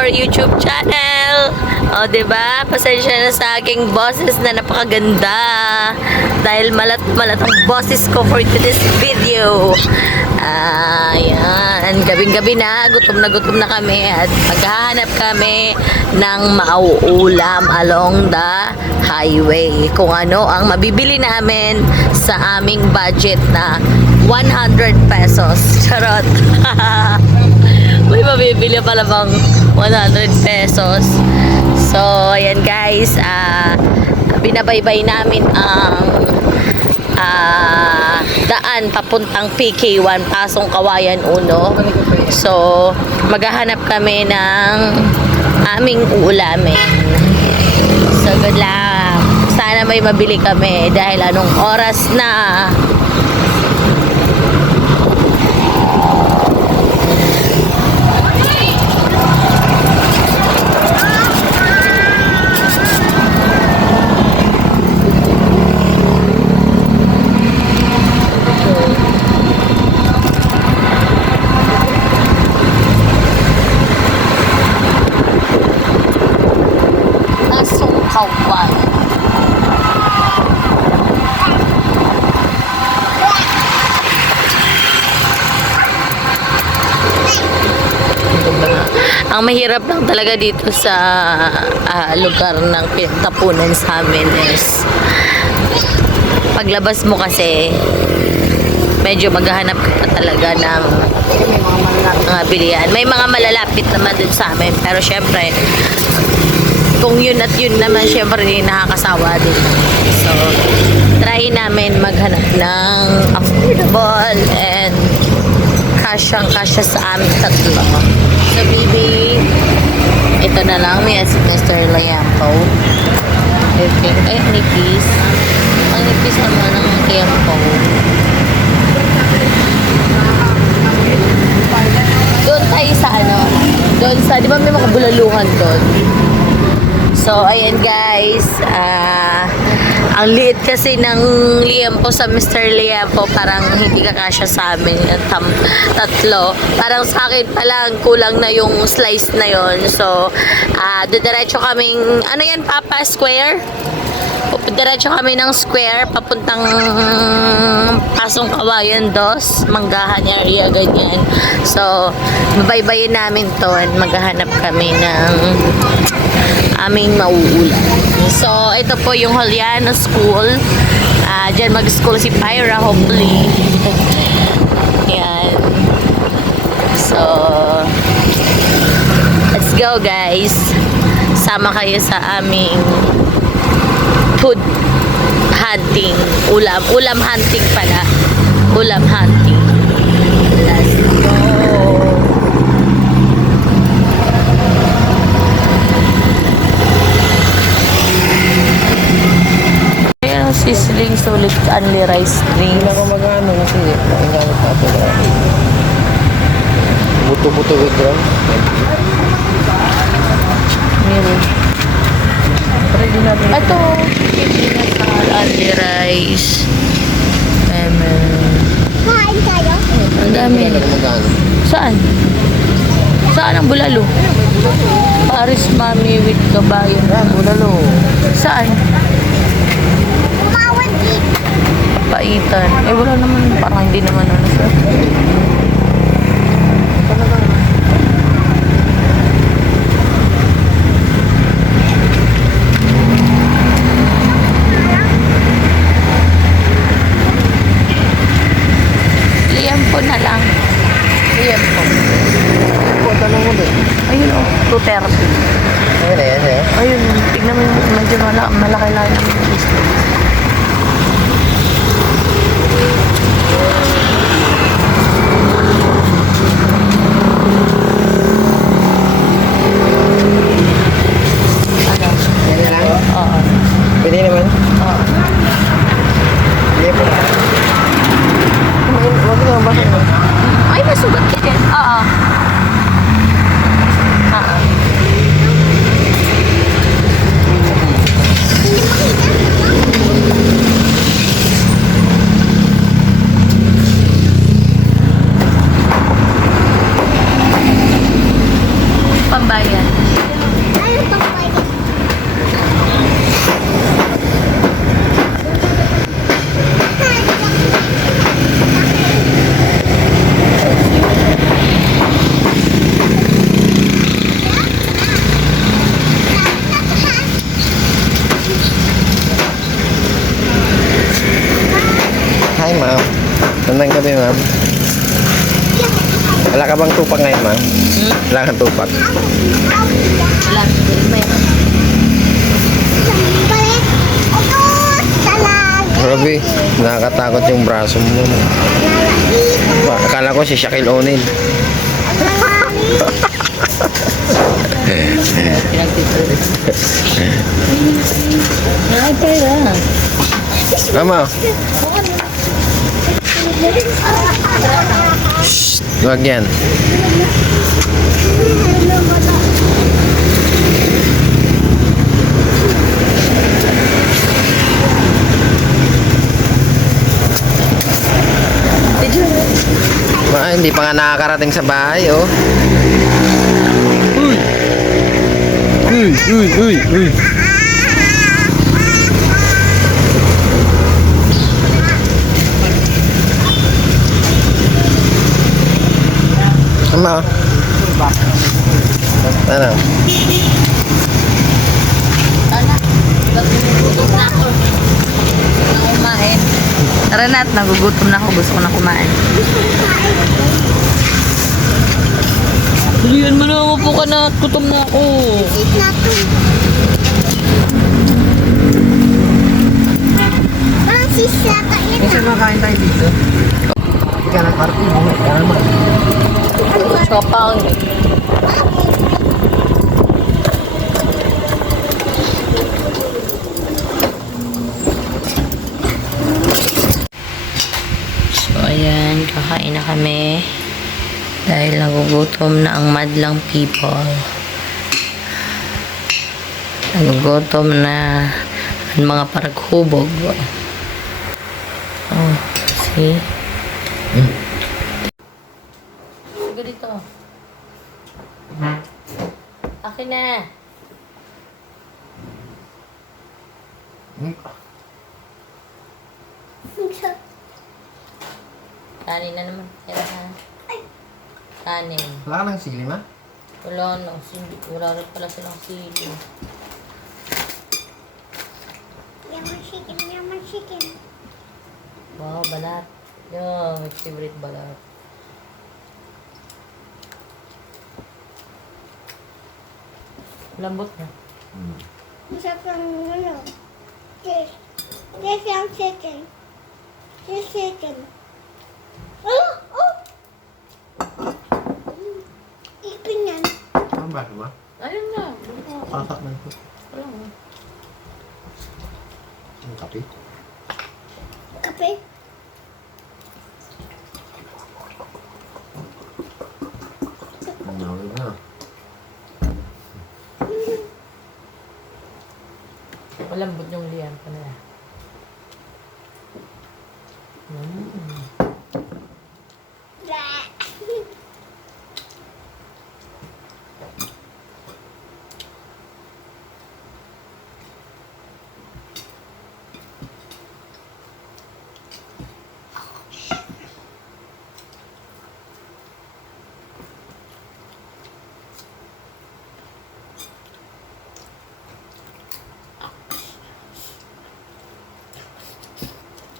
our YouTube channel. O, diba? Pasensya na sa aking boses na napakaganda. Dahil malat-malat ang boses ko for today's video. Ayan. Gabing-gabi na gutom na kami at maghahanap kami ng mauulam along the highway. Kung ano ang mabibili namin sa aming budget na 100 pesos. Charot. May mabibili pala bang 100 pesos. So, ayan guys. Binabaybay namin ang daan papuntang PK1 Pasong Kawayan Uno. So, maghahanap kami ng aming uulamin. So, good luck. Sana may mabili kami dahil anong oras na. Ang mahirap lang talaga dito sa lugar ng pinagtapunan sa amin is paglabas mo kasi medyo maghahanap ka pa talaga ng mga bilihan. May mga malalapit naman dun sa amin pero syempre kung yun at yun naman syempre nakakasawa din. So try namin maghanap ng affordable and kasyang-kasya sa amin tatlo. So, baby, ito na lang. May si Mr. Liampo. Okay. Ay, nipis. Ang nipis naman ng Liampo. Doon tayo sa ano? Doon sa, di ba may mga bulaluhan doon? So, ayan guys. Ang liit kasi ng Liampo sa Mr. Liampo, parang hindi kakasya sa amin yung tatlo. Parang sa akin palang kulang na yung slice na yon. So, diretso kaming, ano yan, Papa? Square? Diretso kami ng square, papuntang Pasong Kawayan 2, Manggahan area, ganyan. So, mabaybayin namin to and maghahanap kami ng aming mauulam. So, ito po yung Juliano School. Diyan mag-school si Pyra, hopefully. Yan. So, let's go guys. Sama kayo sa aming food hunting. Ulam hunting pala. Ulam hunting. Let's go. Sizzling sulit only rice drinks. Hindi ako mag-ano kasi naingamit natin. Buto-buto with gram. Meron. Ito, only rice. Kain tayo? Ang dami. Saan? Saan ang bulalo? Paris Mami with kabayo. Bulalo. Saan? Paitan. Eh, wala naman. Parang hindi naman ano siya. Liampo na lang. Liampo. Tanong mo din. Ayun o. 230. Ayun. Ayun. Tignan mo yung medyo malaki-laki yung display. Pwede naman? Oo. Hindi po. Huwag naman bakit mo? Ay, masugat ka din. Oo. Pambayan. tupak ngayon, ma. Wala kang tupak. Wala. May. Grabe, nakakatakot yung braso mo. Akala ko si Shaquille O'Neal. Pinagtituro. Ay, pera. Mama. Shh, wag yan. Hindi pa nga nakakarating sa bahay, oh. Uy! Uy! Uy! Uy! Uy! Ano? Ano? Ana, nagugutom na ako. Gusto na kumain. Tara na, nagugutom na ako. Gusto ko na kumain. Tuloyan mo na, upo ka na at gutom na ako. Kasi makain tayo dito. Hindi ka ng party mo. Kaya naman. Chopang. So, ayan. Kakain na kami. Dahil nagugutom na ang madlang people. Nagugutom na ang mga paraghubog. Oh, see? Sige dito. Akin na. Kanin na naman. Kaya ha. Kanin. Wala ka ng sili, ma? Wala na. Wala rin pala silang sili. Yaman chicken. Wow, balat. Yo, my favorite balat. Lambot na. Masarap ng ano. This. This yung chicken. This chicken. Oh! Oh! Ipin yan. Ano ba, diba? Ayun na. Pasak na ito. Wala mo. Ang kape. Kape. Nanawin na. Malambot yung liyan pa na. Blah.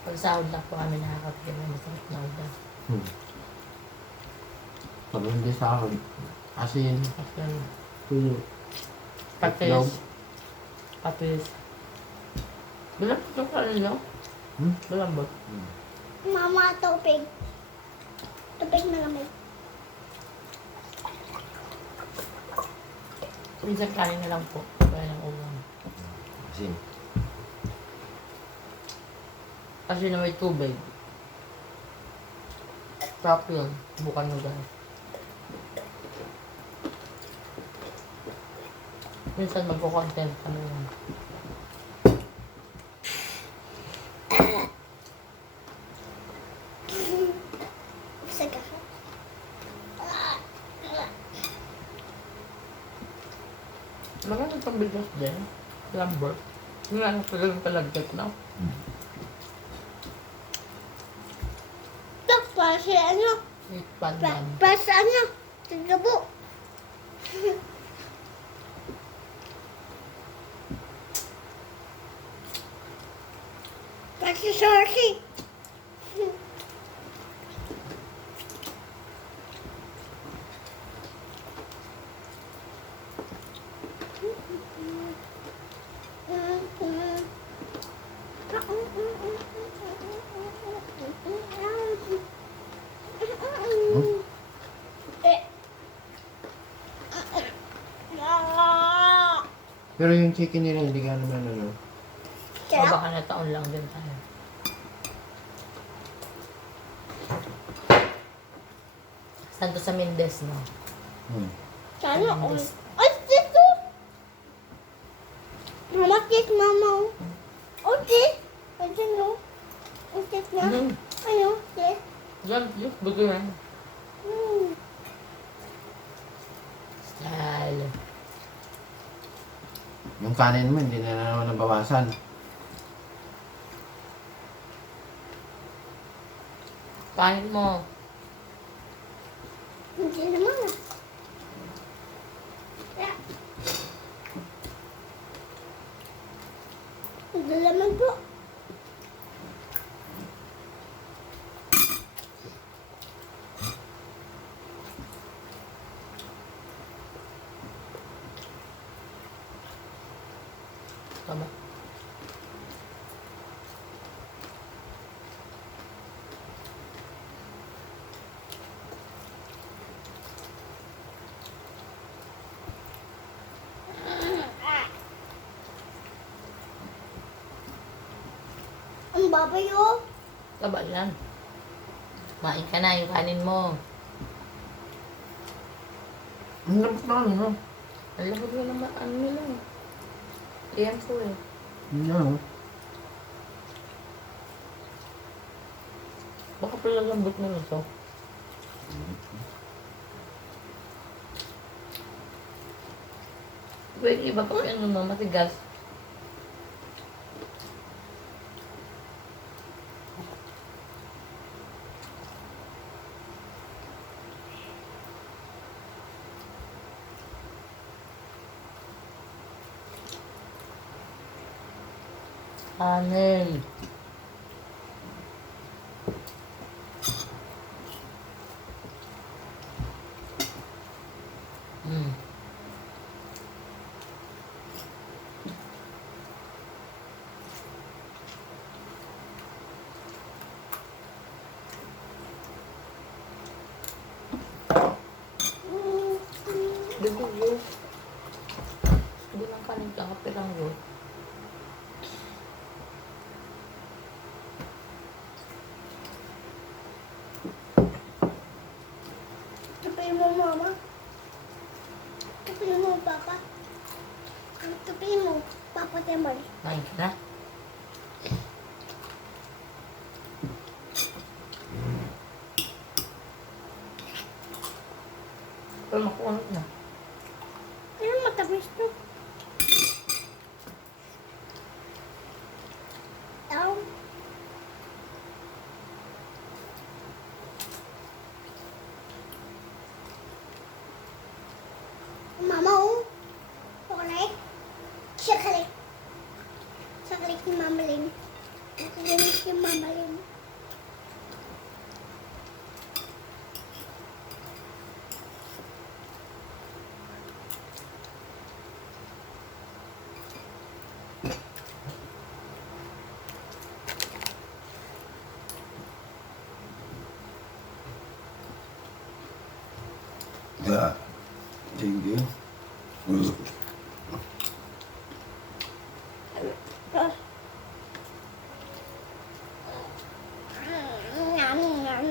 Pag sahod na po kami nakakapigil ng masarap na ulam. Sabi hindi sa akin. Asin. Kasi Tuyo. patis. Patis. Malambot yung kanin nyo? Malambot. Mama, tubig. Tubig na lamig. Minsan kanin na lang po. Kaya ng ulam. Asin. Kasi na may tubig. Sarap yun. Bukan mo guys. Minsan magko-content kami yun. Saga ka. Maganda itong bigas din. Lambot. Yung lang talagang kalagkat na. Pasi ano? Sweet pandan. Pasi ano? Tigabo. Pasi sorsi. Pero yung chicken nila, hindi ka naman ano. O Kaya, baka na taon lang din tayo. Saan to sa Mendes, no? sana all. Ay, dito! Mama, kiss mama. Oh, kiss. Pwede no? Oh, kiss na. Ano? Kiss. Yan, yun. Buto yan. Hmm. Style. Yung kanin mo, hindi na naman nabawasan. Kanin mo. Hindi naman ah. Kaya. Hindi naman po. Tama. Ang babay oh. Taba yan. Main ka na yung kanin mo. Ang lambot na ano. Alam mo naman, ano nila eh. Iyan ko eh. Yun na, oh. Baka pala lambot na ito. Wait, iba pa yung ano, matigas. Kanin. Mm. Dugo yun. Hindi lang kanin ka, kape lang yun. Tupiin mo mama. Tupiin mo papa. Tupiin mo papa Timber. Kain ka na. Pero makunot na. Ano matamis to? Ow. Mama oh. Chocolate. Chocolate. Chocolate ni Mama Lin. Chocolate ni Mama Lin. Yeah. Thank you. Ngam ngam.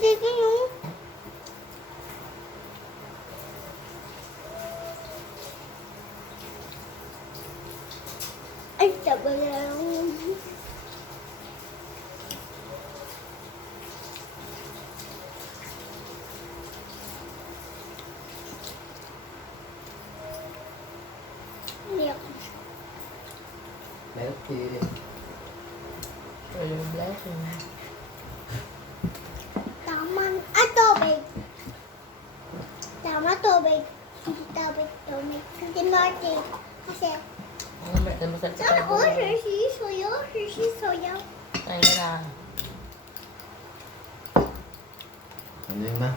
Sige yung. Ay, taba lang. Hindi ako. Healthy. Pero yung blessing. Tama. Ah, tubig. Tama, tubig. Hindi tubig, tubig. Hindi Martin. Kasi, Ang masarap sa sana kanin. all Hershey, soya, Hershey, soya. Kain ka na. Ano yun ba?